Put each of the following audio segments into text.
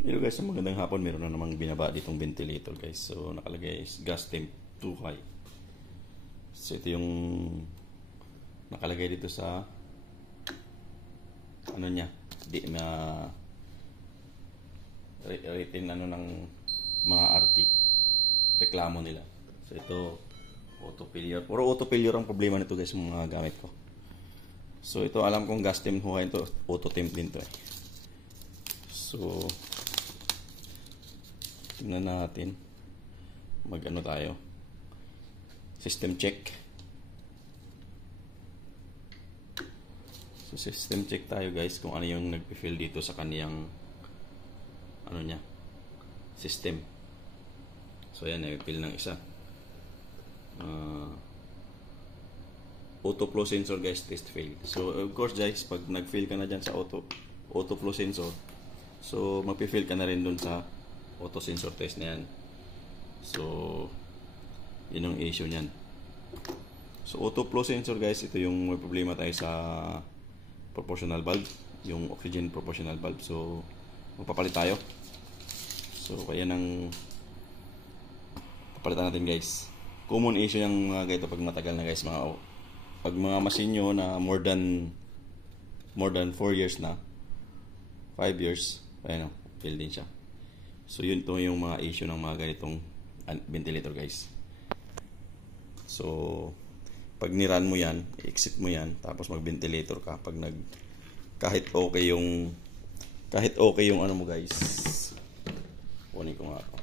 Pero guys, sa magandang hapon, meron na namang binaba ditong ventilator guys. So nakalagay is gas temp too high. So ito yung nakalagay dito sa ano niya, di na rating ano ng mga RT. Reklamo nila. So ito auto failure. Puro auto failure ang problema nito guys, mga gamit ko. So ito alam kong gas temp high, ito auto temp din to eh. So tingnan natin, mag ano tayo, system check. So system check tayo guys kung ano yung nagpi-fill dito sa kaniyang ano niya, system. So ayan, nag-fill ng isa. Auto flow sensor guys, test fail. So of course guys, pag nag-fail ka na dyan sa auto flow sensor, so magpi-fail ka na rin dun sa auto sensor test na yan. So yun ang issue nyan. So auto flow sensor guys, ito yung may problema tayo sa proportional valve, yung oxygen proportional valve. So magpapalit tayo. So kaya nang papalitan natin guys. Common issue yung mga ganito pag matagal na guys, pag mga machine nyo na more than 4 years na, 5 years, ayun o, fail din siya. So yun to yung mga issue ng mga ganitong ventilator guys. So pag niran mo yan, i-exit mo yan, tapos mag-ventilator ka pag kahit okay yung ano mo guys. Kunin ko nga ako.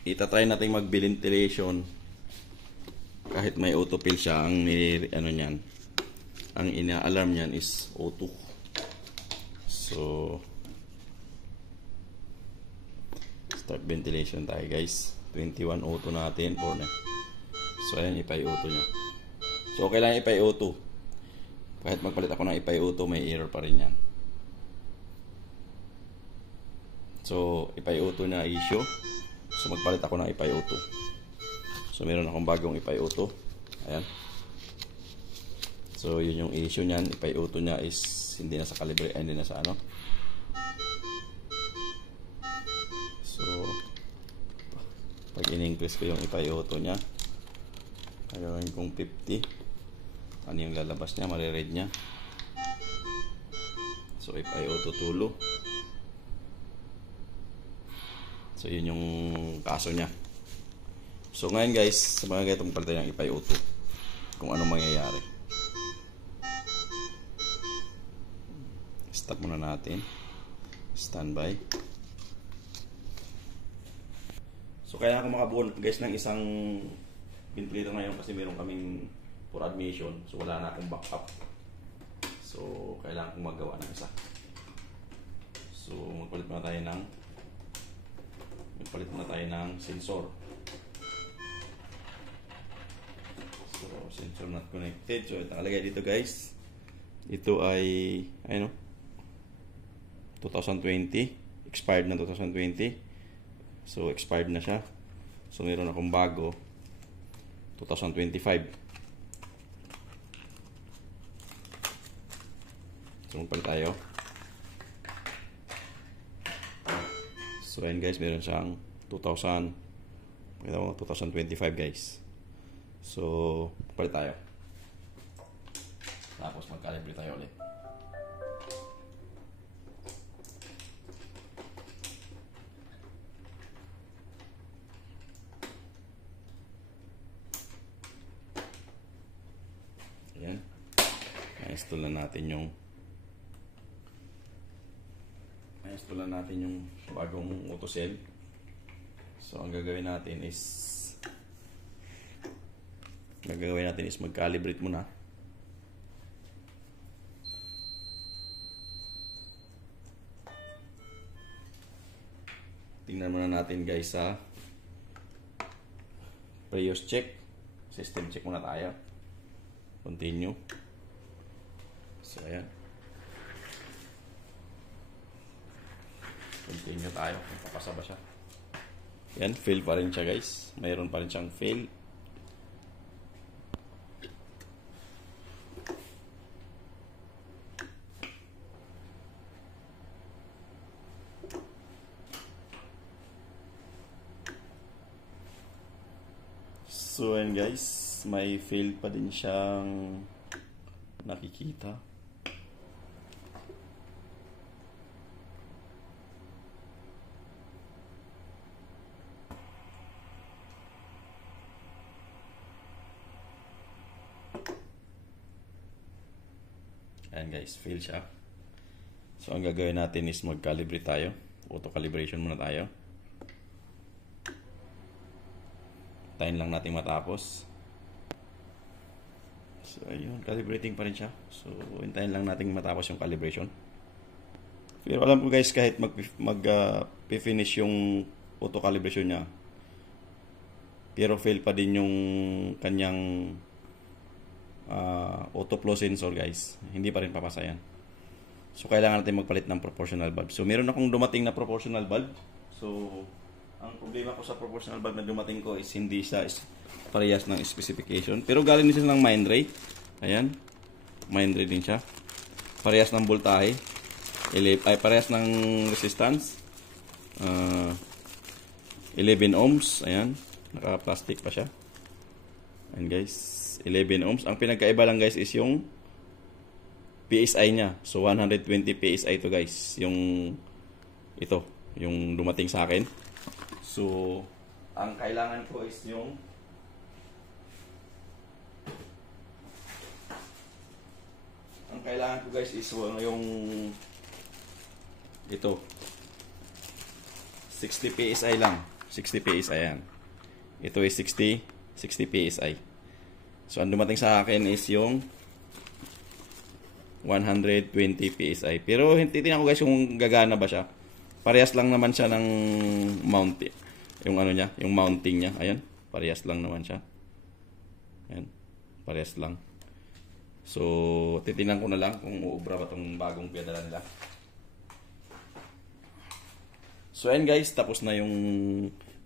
Itatry natin mag-ventilation kahit may auto fill siya. Ang ano niyan, ang ina-alarm niyan is auto. So start ventilation tayo guys. 21 auto natin for na. So ayan, ipay auto niya. So okay lang ipay auto. Kahit magpalit ako ng ipay auto, may error pa rin yan. So ipay auto na issue. So magpalit ako ng ipay auto. So meron akong bagong ipay auto. Ayan. So yun yung issue niyan. Ipay auto niya is hindi na sa calibre, hindi na sa ano. So pag in-increase ko yung ipay auto niya, gagawin kong 50. Ano yung lalabas niya, mariread niya. So ipay auto tulo. So yun yung kaso niya. So ngayon guys, sa mga ganitong palitan ng ipay auto, kung ano mangyayari. Stop muna natin. Standby. So kaya ako makabuo guys ng isang ventilator ngayon kasi meron kaming for admission. So wala na akong backup. So kailangan kong magawa ng isa. So magpalit muna tayo ng sensor. So sensor not connected. So ito nakalagay dito guys. Ito ay ayun, 2020, expired na 2020. So expired na siya. So meron akong bago 2025. So magpalit tayo. So ayan guys, meron siyang 2025 guys. So magpalit tayo. Tapos mag-calibrate tayo ulit. Ayan. Na-install na natin yung bagong autocell. So ang gagawin natin is mag-calibrate muna. Tingnan muna natin guys sa previous check. System check muna tayo. Continue. So ayan. Continue tayo. Papasa ba siya? Yan, fail pa rin siya guys. Mayroon pa rin siyang fail. So and guys, may failed pa din siyang nakikita. Ayan guys, fail siya. So ang gagawin natin is mag-calibrate tayo. Auto calibration muna tayo. Tayin lang natin matapos. So ayun, calibrating pa rin siya. So hintayin lang natin matapos yung calibration. Pero alam ko guys, kahit mag-finish yung auto calibration niya, pero fail pa din yung kanyang auto flow sensor guys. Hindi pa rin papasa yan. So kailangan natin magpalit ng proportional valve. So meron akong dumating na proportional valve. So ang problema ko sa proportional valve na dumating ko is hindi siya parehas ng specification. Pero galing din siya ng Mindray. Ayan. Mindray din siya. Parehas ng voltahe. Parehas ng resistance. 11 ohms. Ayan. Naka-plastic pa siya. Ayan guys. 11 ohms. Ang pinagkaiba lang guys is yung PSI niya. So 120 PSI to guys. Ito. Yung dumating sa akin. So ang kailangan ko is yung guys is yung ito 60 PSI lang. 60 PSI yan. Ito is 60 PSI. So ang dumating sa akin is yung 120 PSI. Pero titingnan ko guys kung gagana ba siya. Parehas lang naman siya ng mount. Yung ano niya, yung mounting niya. Ayan, parehas lang naman siya. Ayan, parehas lang. So, titingnan ko na lang kung uubra ba itong bagong pedala nila. So, ayan guys, tapos na yung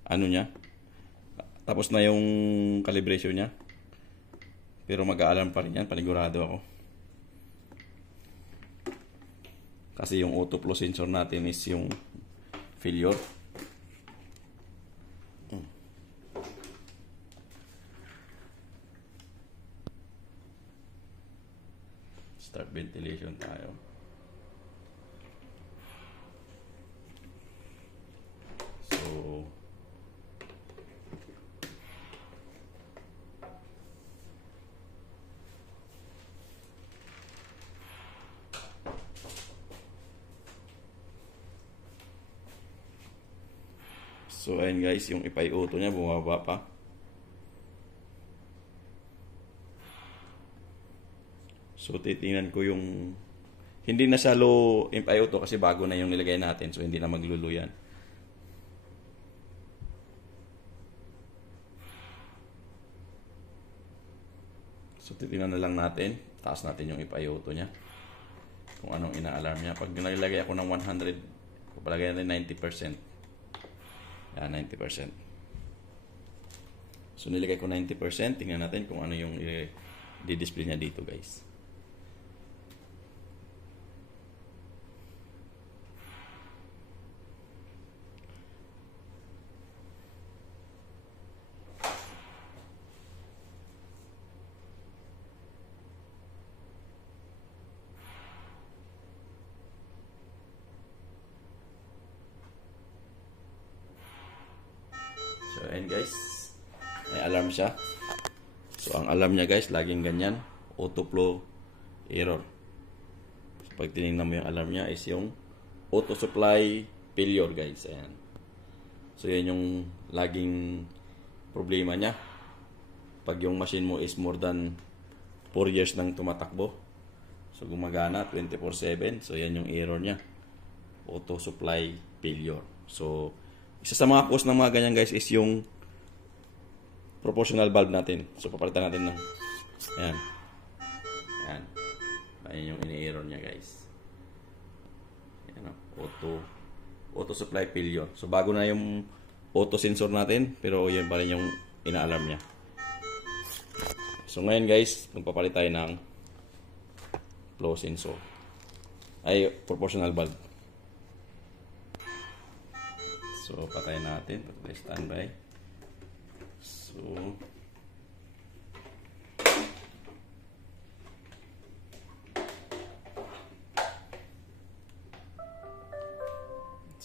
ano niya. Tapos na yung calibration niya. Pero mag-aalarm pa rin yan, panigurado ako. Kasi yung auto flow sensor natin is yung failure. Start ventilation tayo. So ayun guys, yung ipay auto niya bumaba pa. So titingnan ko yung hindi na sa low ipay auto kasi bago na yung nilagay natin, so hindi na maglulu yan. So titingnan na lang natin, taas natin yung ipay auto niya. Kung anong ina-alarm niya. Pag nilagay ako ng 100, palagay natin 90%. Yan, 90%. So nilagay ko 90%, tingnan natin kung ano yung i-display niya dito guys. So ayan guys, may alarm siya. So ang alarm niya guys, laging ganyan, auto flow error. So, pag tinignan mo yung alarm niya is yung auto supply failure guys. Ayan. So yan yung laging problema niya. Pag yung machine mo is more than 4 years nang tumatakbo, so gumagana 24/7, so yan yung error niya, auto supply failure. So isa sa mga cause ng mga ganyan guys is yung proportional valve natin. So papalitan natin ng ayan. Ayan. Ayan yung ini-error niya guys. Ayan, auto supply failure. So bago na yung auto sensor natin, pero yun pa rin yung ina-alarm niya. So ngayon guys, magpapalit tayo ng flow sensor. Ay, proportional valve. So, patayin natin. Patay standby. So,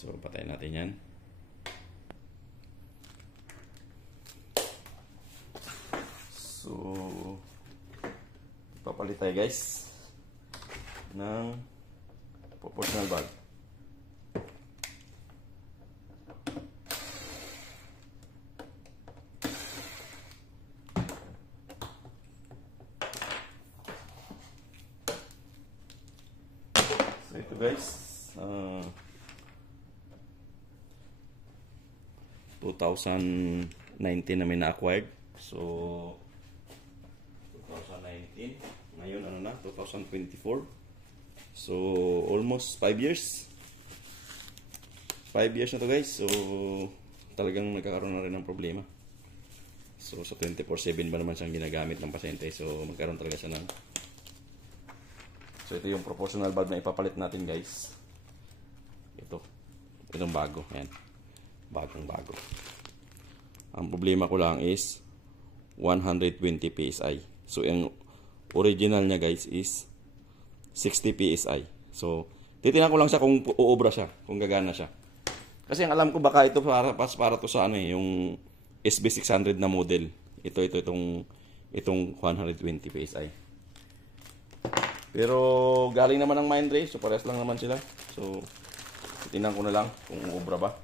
So, patayin natin yan. So, papalit tayo guys ng proportional valve. So, ito guys, 2019 namin na-acquired. So, 2019. Ngayon, ano na? 2024. So, almost 5 years. 5 years na to guys. So, talagang nagkakaroon na rin ng problema. So, sa 24/7 ba naman siyang ginagamit ng pasyente. So, magkaroon talaga siya ng... So, ito yung proportional valve na ipapalit natin guys. Ito. Itong bago. Ayan. Bagong-bago. Ang problema ko lang is 120 PSI. So, yung original niya guys is 60 PSI. So, titingnan ko lang siya kung uubra siya, kung gagana siya. Kasi ang alam ko baka ito para to sa ano eh, yung SB600 na model. Itong 120 PSI. Pero galing naman ng Mindray, so parehas lang naman sila. So, titingnan ko na lang kung uubra ba.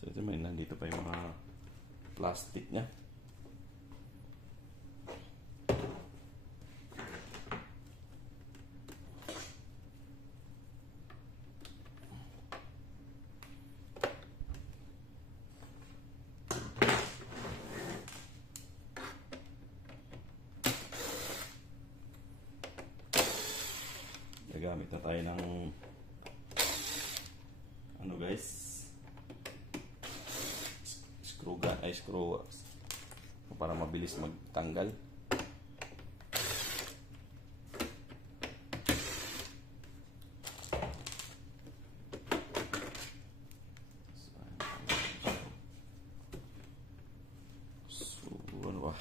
So ito may nandito pa yung mga plastic niya. Gagamit na tayo ng ano guys, screw para mabilis magtanggal. So ano ba?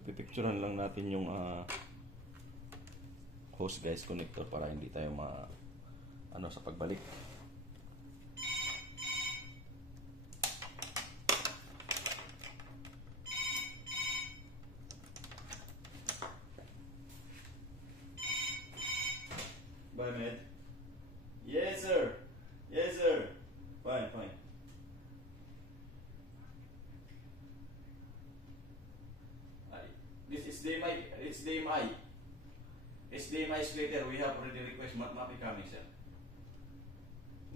So, pipicturean lang natin yung hose guys, connector para hindi tayo sa pagbalik. Bye, mate. Yes, sir. Yes, sir. Fine, fine. This is DMI. It's DMI. It's DMI splitter. We have already request mapping coming, sir.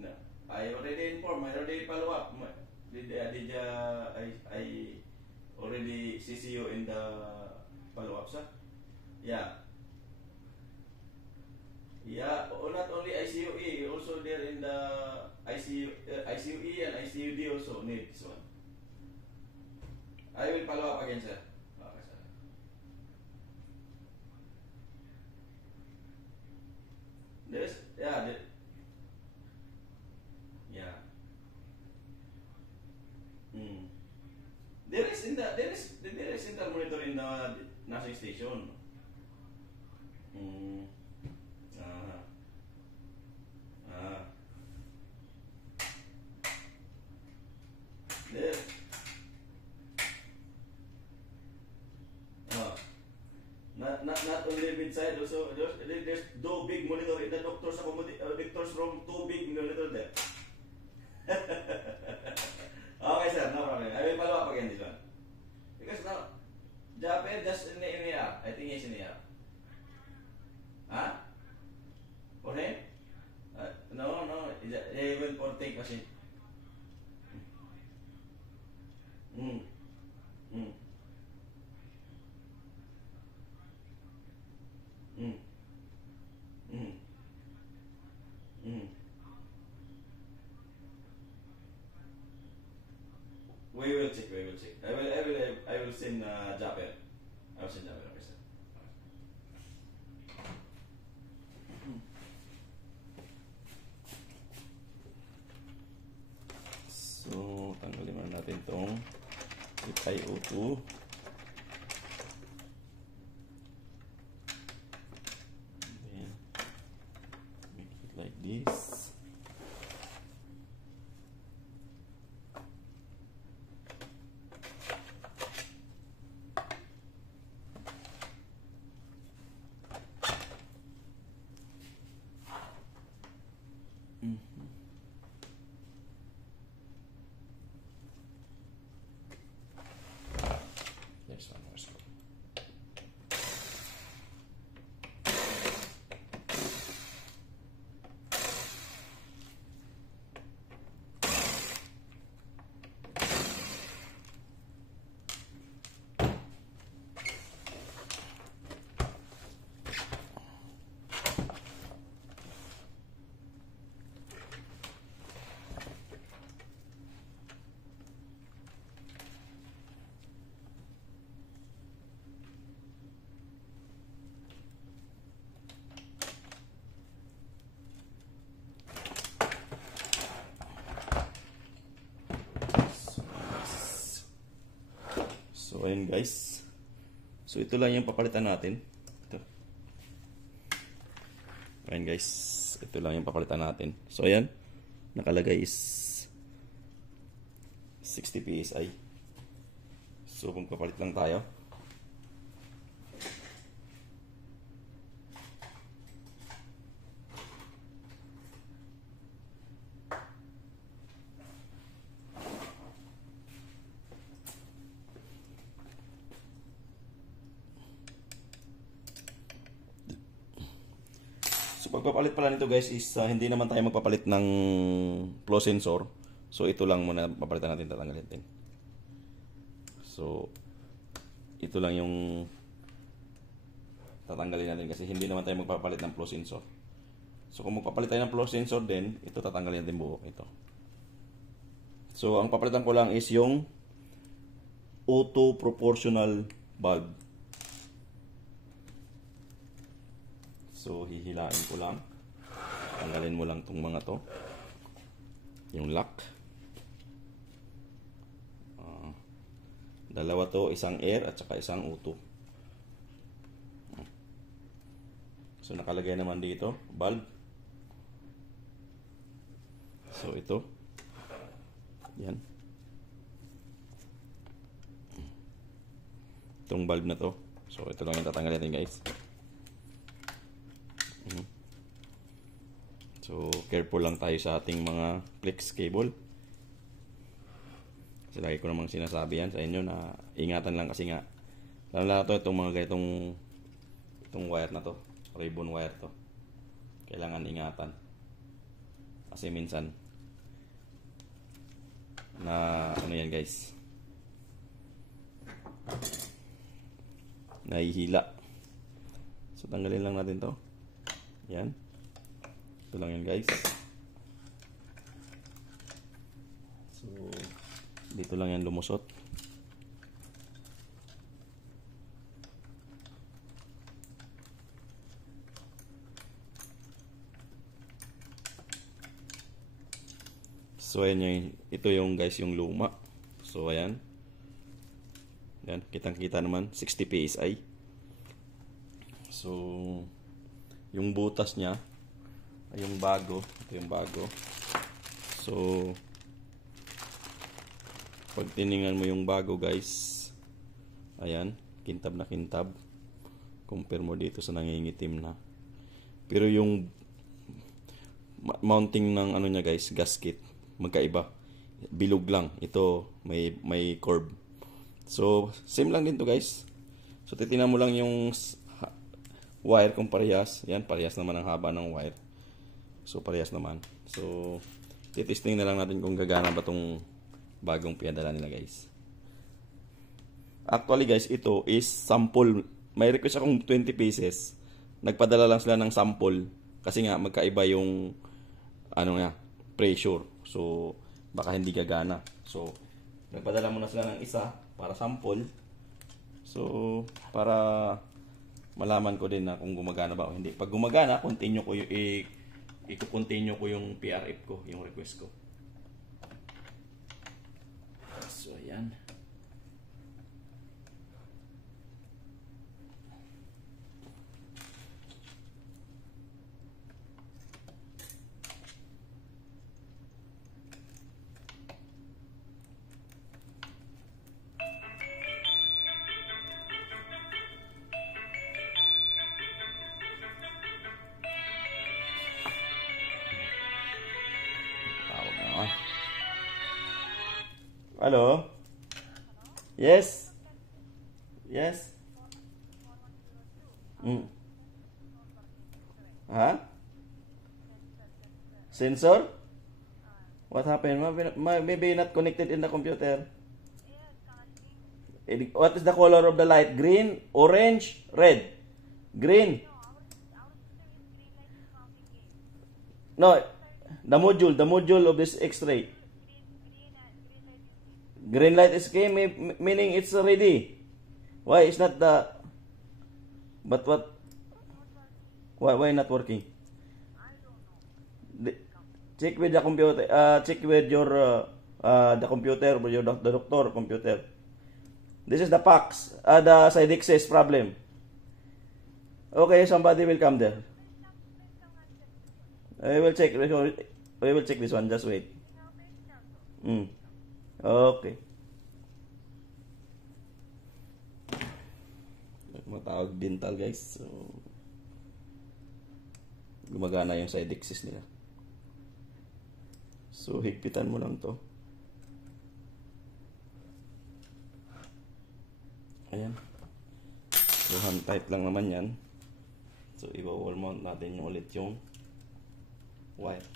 No, I already informed. I already follow up. I already CC you in the follow up, sir. Yeah. Yeah, not only ICUE, also there in the ICUE and ICUD also need this one. I will follow up again, sir. Okay, sir. There's, yeah, yeah. There is internal monitor in the nursing station. There. Not only bedside, also there's two big monitor in the doctor's room, two big monitor there. Okay, sir, no problem. I will follow up again this one. Because now, Japan just in the ER. I think he's in the ER. Huh? For him? No. He went for take machine. We will check. I will send Japan. I will send Japan. Okay, sir. So, tanggalin muna natin tong FiO2. Then, make it like this. Next one more screw. So, ayun guys. So, ito lang yung papalitan natin. Ito. Ayun guys. Ito lang yung papalitan natin. So, ayan. Nakalagay is 60 PSI. So, magpapalit lang tayo. So pagpapalit pala nito guys is hindi naman tayo magpapalit ng flow sensor. So ito lang muna papalitan natin, tatanggalin natin. So ito lang yung tatanggalin natin kasi hindi naman tayo magpapalit ng flow sensor. So kung magpapalit tayo ng flow sensor din, ito tatanggalin natin buo ito. So ang papalitan ko lang is yung auto proportional valve. So, hihilain ko lang. Tanggalin mo lang itong mga to. Yung lock. Dalawa to, isang air at saka isang auto. So nakalagay naman dito, bulb. So ito. Yan. Itong bulb na to. So ito lang yung tatanggalin natin, guys. So careful lang tayo sa ating mga flex cable. Kasi lagi ko namang sinasabi yan sa inyo na ingatan lang, kasi nga lalo na to itong mga ganitong itong wire na to, ribbon wire to. Kailangan ingatan. Kasi minsan na ano yan, guys, nahihila. So tanggalin lang natin to. Yan. Ito lang yan, guys. So dito lang yan lumusot. So ayan yung, ito yung, guys, yung luma. So ayan. Yan, kitang-kita naman 60 PSI. So yung butas niya ay yung bago. Ito yung bago. So pag tiningnan mo yung bago, guys, ayan, kintab na kintab. Compare mo dito sa nangingitim na. Pero yung mounting ng ano niya, guys, gasket, magkaiba. Bilog lang. Ito may curve. So same lang din to, guys. So titingnan mo lang yung wire kung parehas. Yan, parehas naman ang haba ng wire. So parehas naman. So titesting na lang natin kung gagana ba tong bagong pinadala nila, guys. Actually, guys, ito is sample. May request akong 20 pieces. Nagpadala lang sila ng sample kasi nga magkaiba yung ano nga, pressure. So baka hindi gagana. So nagpadala muna sila ng isa para sample. So para malaman ko din na kung gumagana ba o hindi. Pag gumagana, continue ko yung i-continue ko yung PRF ko, yung request ko. So ayan. Hello? Yes? Yes? Huh? Sensor? What happened? Maybe not connected in the computer. What is the color of the light? Green, orange, red? Green. No, the module of this X-ray. Green light is came, meaning it's ready. Why is not the? But what? Why not working? Check with the computer. Check with your the computer, with your the doctor computer. This is the PAX, the side access problem. Okay, somebody will come there. I will check. We will check this one. Just wait. Okay. Matawag dental, guys. So gumagana yung side axis nila. So higpitan mo lang to. Ayan. So hand tight lang naman yan. So i-wall mount natin yung ulit yung wire.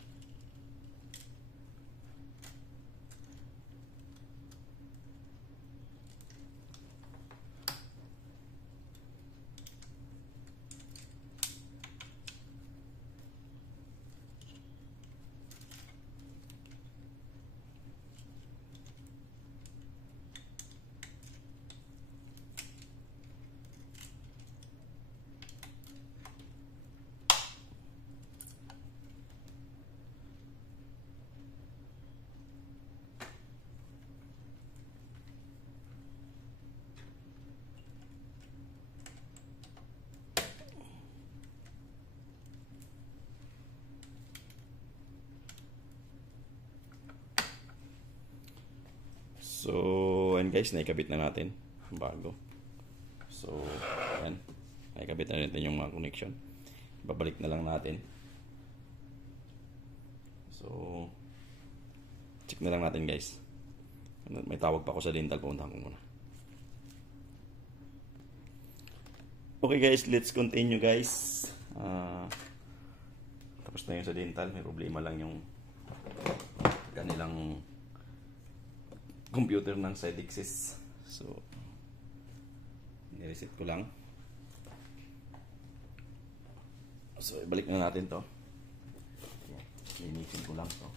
So, and guys, naikabit na natin bago. So, ayan. Naikabit na natin yung mga connection. Babalik na lang natin. So, check na lang natin guys. May tawag pa ako sa dental. Puntahan ko muna. Okay guys, let's continue guys. Tapos na yung sa dental. May problema lang yung kanilang computer ng Sidexis. So, nireset ko lang. So, ibalik na natin to. Linisin ko lang to.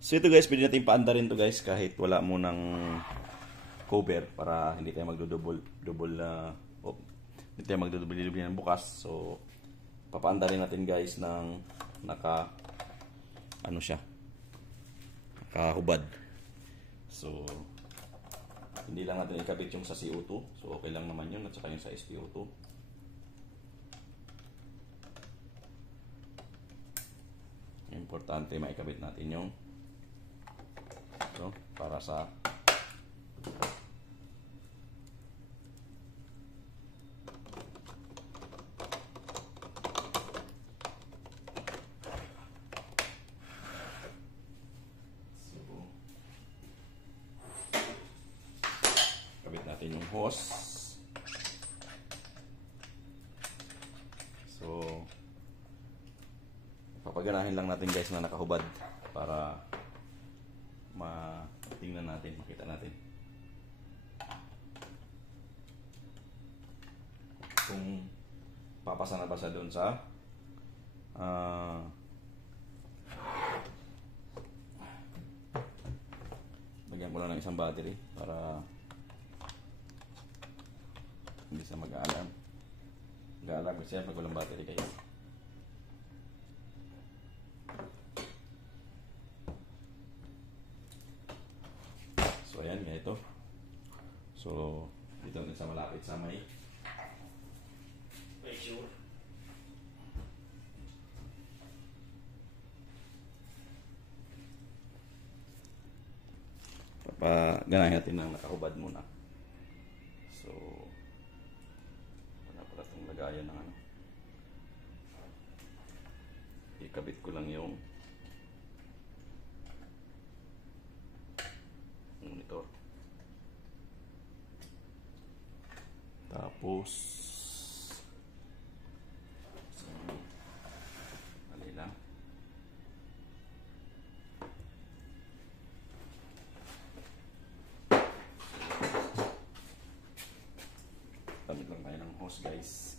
So, ito guys, pwede natin paanda rin to guys kahit wala mo ng cover para hindi tayo magdodouble hindi tayo magdodouble ng bukas. So, papaanda rin natin guys ng nakahubad. So, hindi lang natin ikabit yung sa CO2. So, okay lang naman yun at saka yung sa SpO2. Importante maikabit natin yung para sa natin yung hose. So, papaganahin lang natin guys na nakahubad para tingnan natin, makita natin kung papasa na ba sa doon sa lagyan ko lang ng isang battery para hindi siya mag-aalarm. Mag-aalarm kasi pag walang battery kayo. So ayan, ganito. So dito na sa malapit sa may sure. Papaganahin natin ng nakahubad muna. So lagayan ng ikabit ko lang yung monitor, tapos alila gamit lang tayo ng hose guys.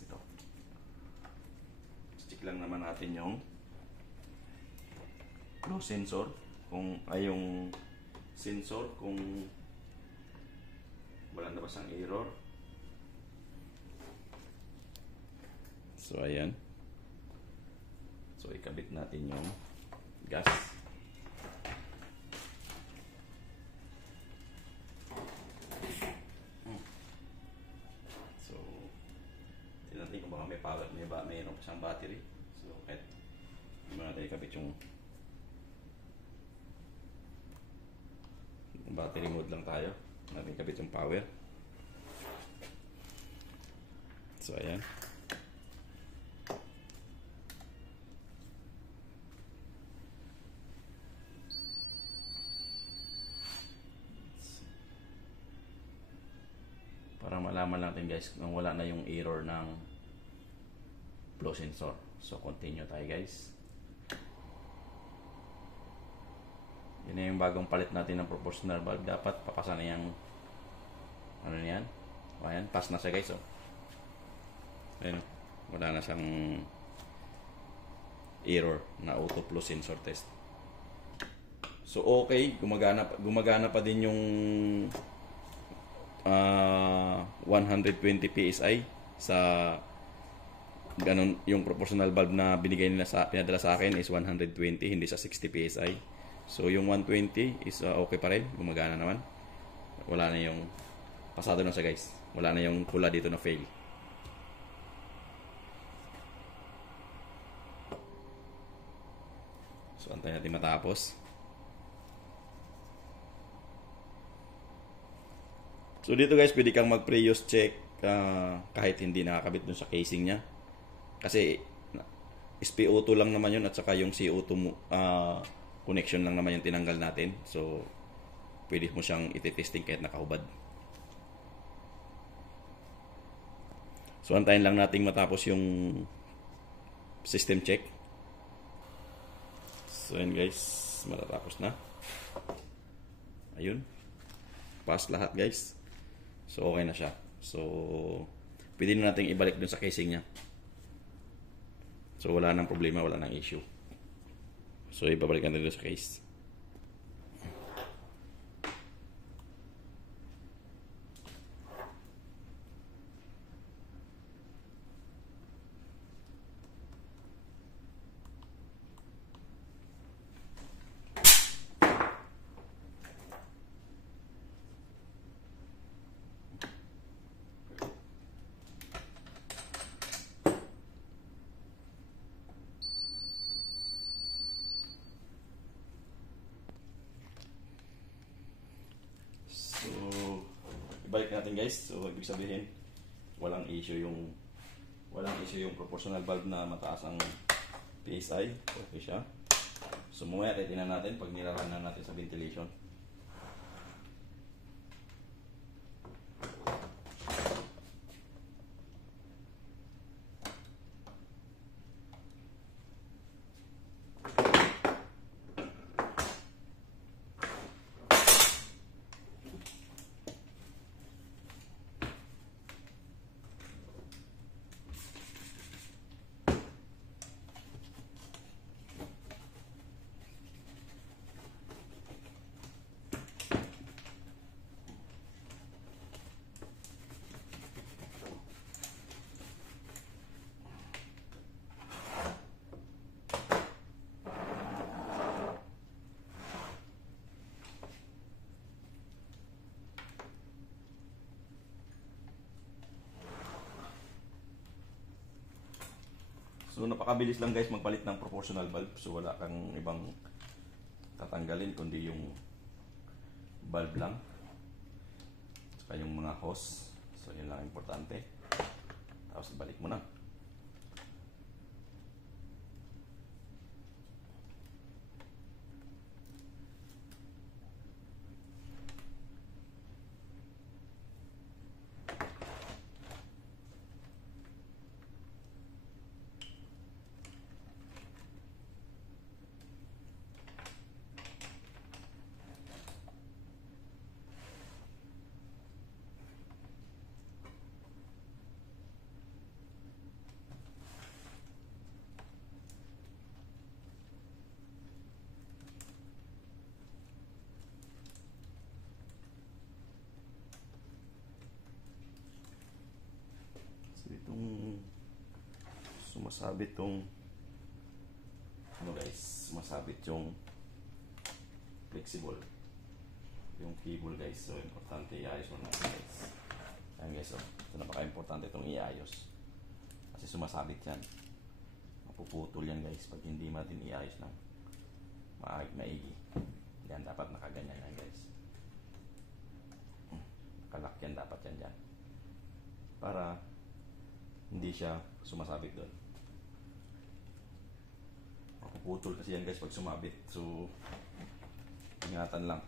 Lang naman natin yung flow sensor kung ay yung sensor kung wala na ba siyang error. So ayan, so ikabit natin yung gas. So tingnan natin kung baka may power, mayroon pa siyang battery. So, kahit hindi mo natin ikabit yung battery mode lang tayo. Natin ikabit yung power. So, ayan. Para malaman natin guys kung wala na yung error ng flow sensor. So, continue tayo guys. Yun na yung bagong palit natin ng proportional valve. Dapat papasa na yung ano yan. O, ayan, pass na siya guys. Oh. Ayan, wala na siyang error na auto flow sensor test. So, okay. Gumagana pa din yung 120 PSI sa ganun. Yung proportional valve na pinadala sa akin is 120, hindi sa 60 PSI. So yung 120 is okay pa rin, gumagana naman. Wala na yung pasado na siya guys. Wala na yung pula dito na fail. So antayin natin matapos. So dito guys, pwede kang mag-previous check kahit hindi nakakabit dun sa casing nya. Kasi SPO2 lang naman yun at saka yung CO2 connection lang naman yung tinanggal natin. So pwede mo siyang iti-testing kahit nakahubad. So antayin lang nating matapos yung system check. So yun guys, matatapos na. Ayun. Pass lahat guys. So okay na siya. So pwede na natin ibalik dun sa casing niya. So wala nang problema, wala nang issue. So ibabalik natin dun sa case. Ibalik natin guys. So ibig sabihin walang issue yung proportional valve na mataas ang PSI. Okay siya. So muna titingnan natin pag nilaranan natin sa ventilation. So napakabilis lang guys magpalit ng proportional valve. So wala kang ibang tatanggalin kundi yung valve lang. Saka yung mga hose. So yun lang importante. Tapos ibalik mo na. Sumasabit tong sumasabit yung flexible yung cable guys. So importante iayos mo natin guys. Ayan guys, so ito napaka-importante itong iayos kasi sumasabit yan, mapuputol yan guys pag hindi natin iayos ng maigi. Yan dapat nakaganyan yan guys, nakalak yan dapat yan dyan para hindi siya sumasabit doon. Mapuputol kasi yan guys pag sumabit. So ingatan lang.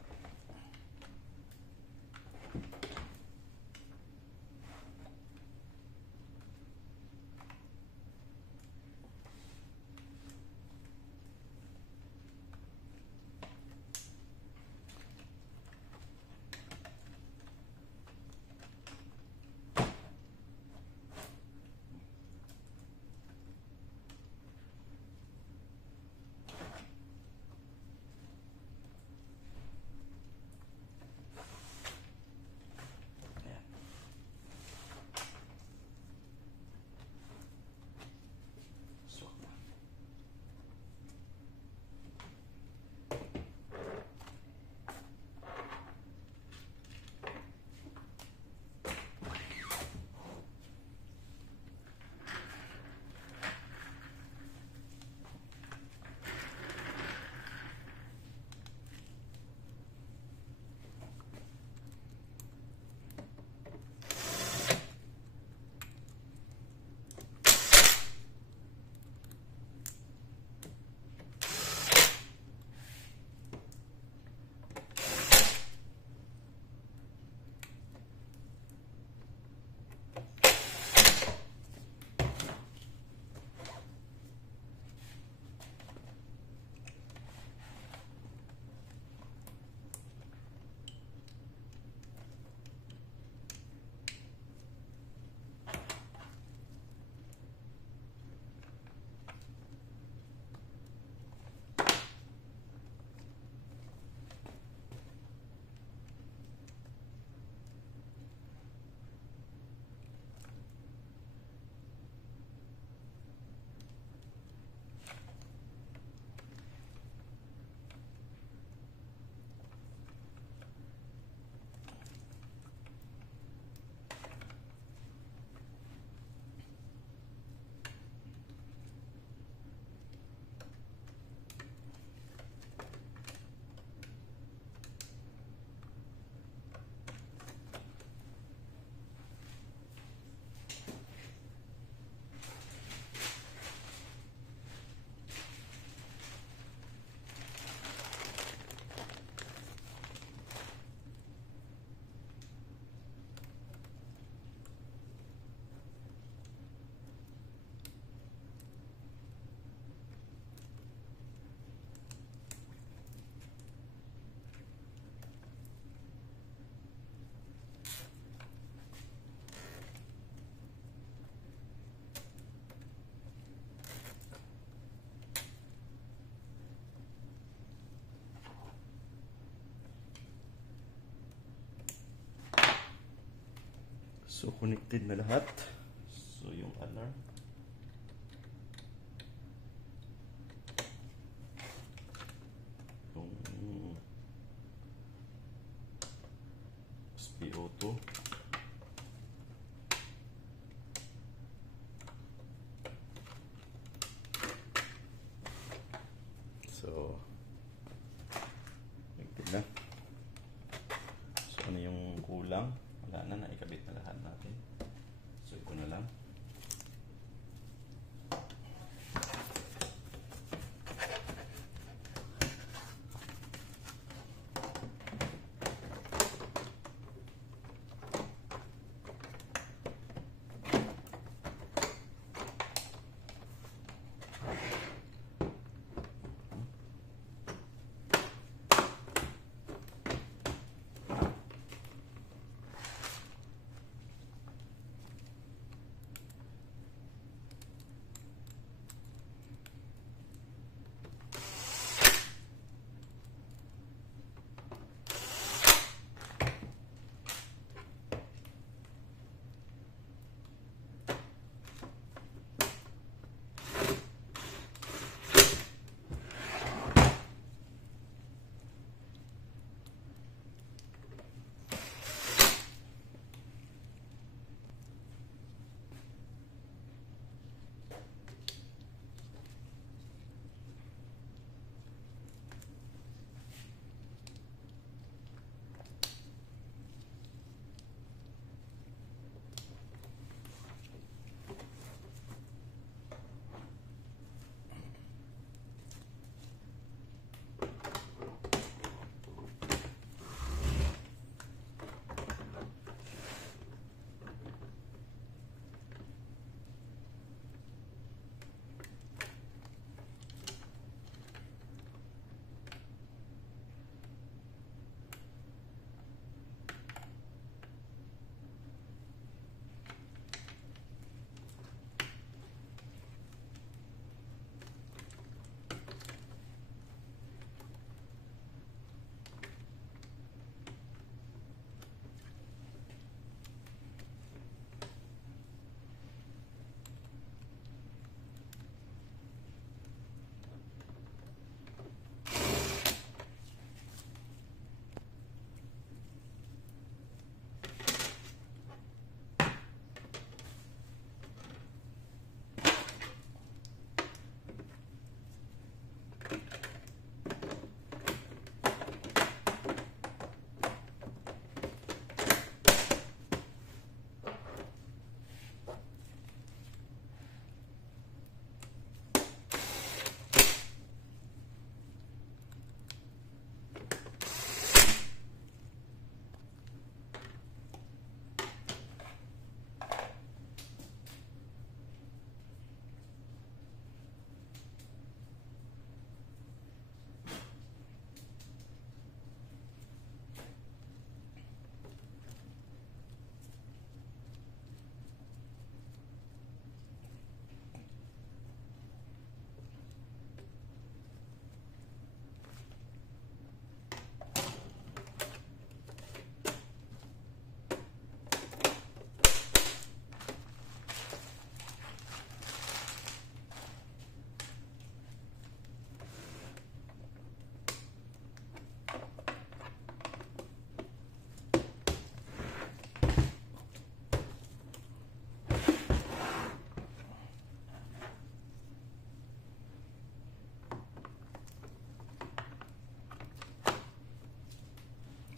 So connected na lahat. So yung alarm, yung SPO2, so connected na. So ano yung kulang? Wala na, naikabit na lahat natin. So ito na lang.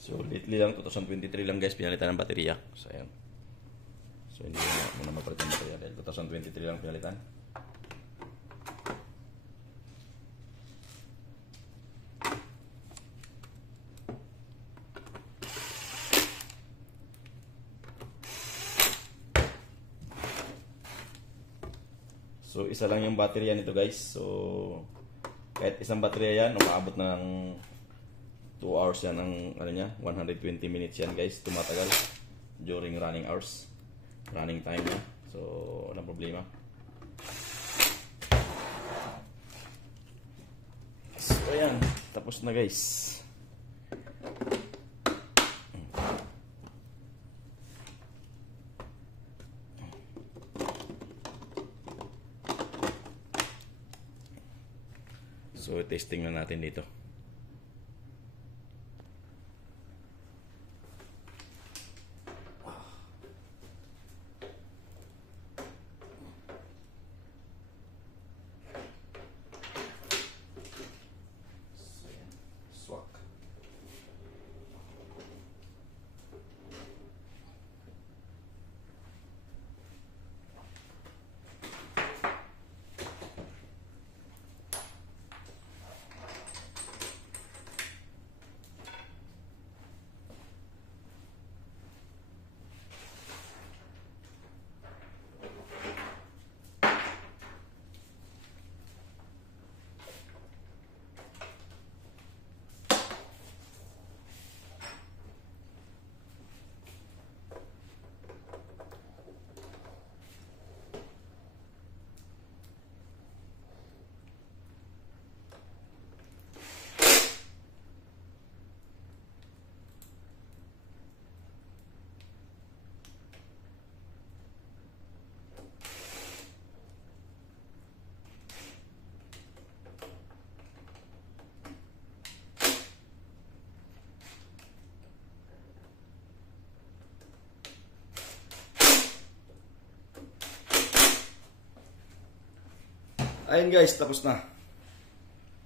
So lately lang, 2023 lang guys, pinalitan ng baterya. So ayan. So hindi na muna magpalit ng baterya dahil 2023 lang pinalitan. So isa lang yung baterya nito guys. So kahit isang baterya yan, umaabot na ng 2 hours yan ang ano niya, 120 minutes yan guys, tumatagal during running hours, running time na. So walang problema. So ayan, tapos na guys. testing na natin dito. Ayun guys, tapos na.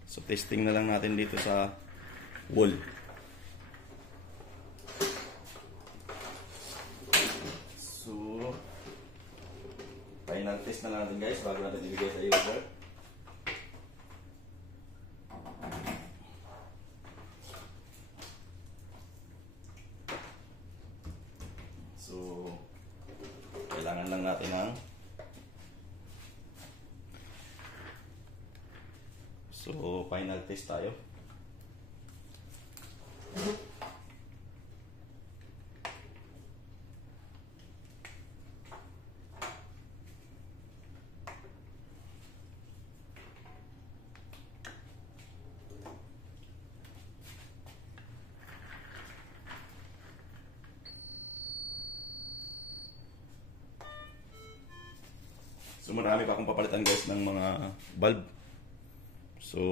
So testing na lang natin dito sa wall. So final test na lang natin guys bago natin ibigay sa user. So kailangan lang natin ng So, final test tayo. So, marami pa akong papalitan guys ng mga bulb. So,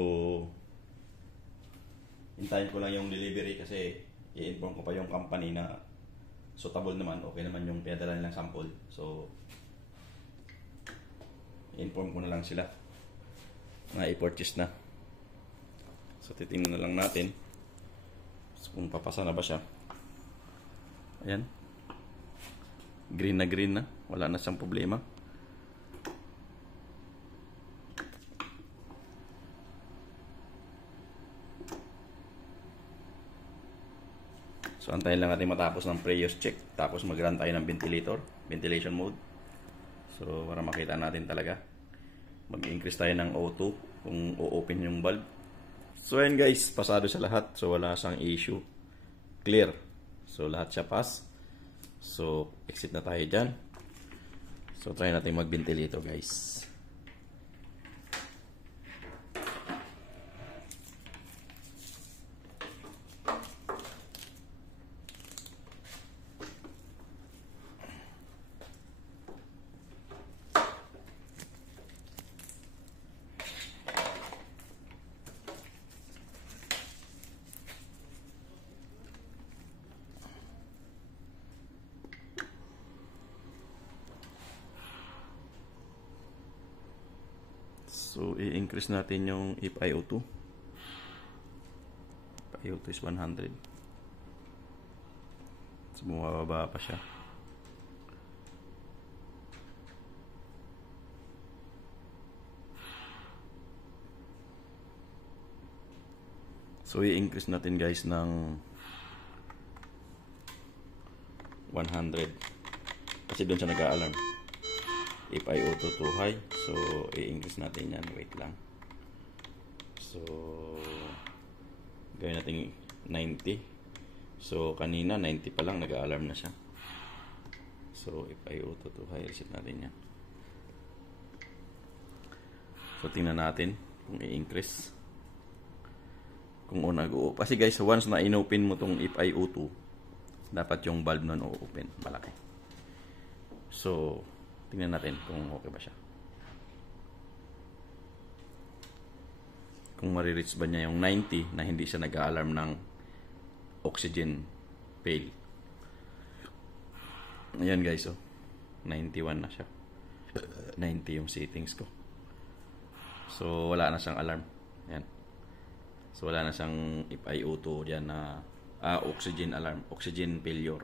hintayin ko lang yung delivery kasi i-inform ko pa yung company na suitable naman, okay naman yung pinadala nilang sample. So, i-inform ko na lang sila na i-purchase na. So, titingnan na lang natin kung papasa na ba siya. Ayan. Green na, wala na siyang problema. So, antayin lang natin matapos ng previous check. Tapos mag-run tayo ng ventilation mode. So, para makita natin talaga. Mag-increase tayo ng O2 kung o-open yung valve. So, ayan guys, pasado sa lahat. So, wala sang issue. Clear. So, lahat siya pass. So, exit na tayo dyan. So, try natin mag-ventilator guys. So, i-increase natin yung FiO2. FiO2 is 100. So, bumababa pa siya. So, i-increase natin guys ng 100. Kasi doon siya nag-a-alarm. FiO2 too high. So, i-increase natin yan. Wait lang. So, gawin natin 90. So, kanina 90 pa lang. Nag-a-alarm na siya. So, FiO2 too high. Reset natin yan. So, tingnan natin kung i-increase. Kung nag-o-open. Kasi guys, once na in-open mo tong FiO2, dapat yung valve nun o-open. Malaki. So, tingnan natin kung okay ba siya. kung marireach ba niya yung 90 na hindi siya nag-a-alarm ng oxygen fail. Ayan guys, 91 na siya. 90 yung settings ko. So wala na siyang alarm. Ayan. So wala na siyang FiO2 diyan na oxygen alarm, oxygen failure.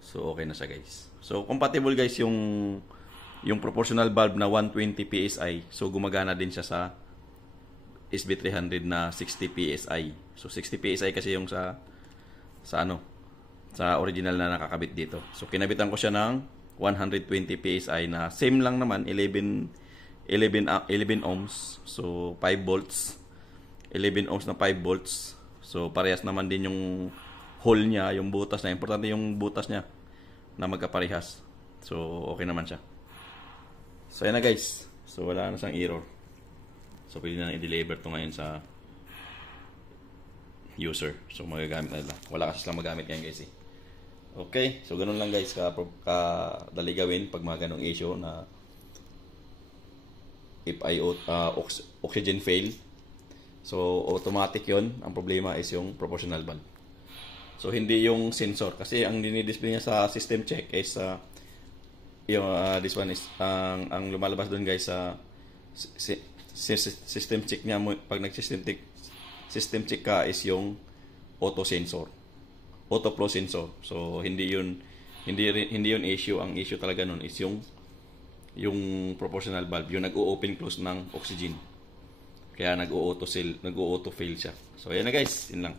So okay na siya guys. So compatible guys yung proportional valve na 120 PSI. So gumagana din siya sa SB300 na 60 PSI. So 60 PSI kasi yung sa original na nakakabit dito. So kinabitan ko siya ng 120 PSI na same lang naman, 11 ohms. So 5 volts. 11 ohms na 5 volts. So parehas naman din yung hole niya, yung butas na. Importante yung butas niya na magkaparehas. So okay naman siya. So yan na guys. So wala na siyang error. So pwede na i-deliver to ngayon sa user. So magagamit na nila. Wala kasi silang magamit ngayon guys eh. Okay, so ganun lang guys kadali gawin pag mga ganong issue na if oxygen fail. So automatic yon. Ang problema is yung proportional valve. So hindi yung sensor kasi ang dinidisplay niya sa system check is this one is ang lumalabas doon guys sa system check niya pag nag-system check ka is yung auto sensor. Auto flow sensor. So hindi yun issue. Ang issue talaga nun is yung proportional valve, yung nag-o-open close ng oxygen. Kaya nag-o-auto fail siya. So ayan na guys, yun lang.